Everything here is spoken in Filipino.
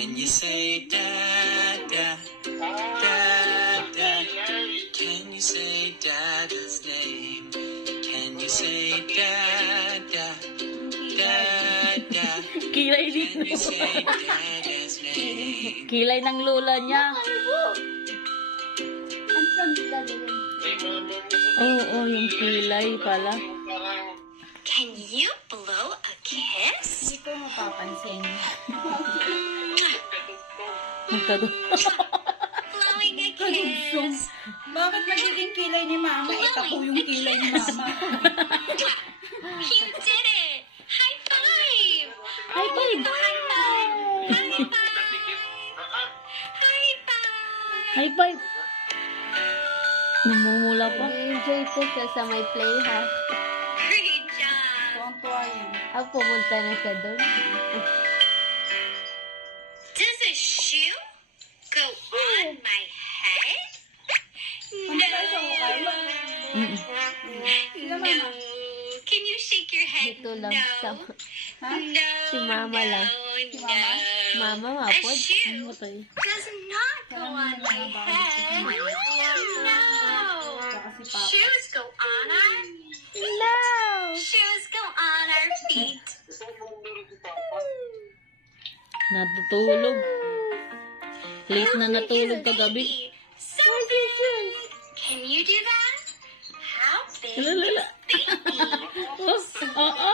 Can you say Dada, Dada? Can you say Dada's name? Can you say Dada, Dada? Kilay Can you dito. say Dada's name? Kilay ng lola niya. Ang sanda din. Oo, yung kilay pala. Can you blow a kiss? Hindi ko mapapansin. Blowing a kiss. Bakit nagiging kilay ni Mama? Ito po yung kilay ni Mama. You did it! High five! High five! High five! High five! High five! High five! Namumula pa. Enjoy po siya sa may playhouse. Great job! Tuwang-tuwa yun. Pumunta na siya doon. Does a shoe go on my head? Ano ba sa mukha mo? No. Can you shake your head? Dito lang No. sa... Ha? No. Si Mama lang. No. Mama, A mapod. shoe Matay. does not go on my head. No. Tsaka si Papa. Shoes go on our No! shoes go on our feet. Natutulog. Late na natulog kagabi. So big. Can you do that? How big? Lala. Baby? Oo.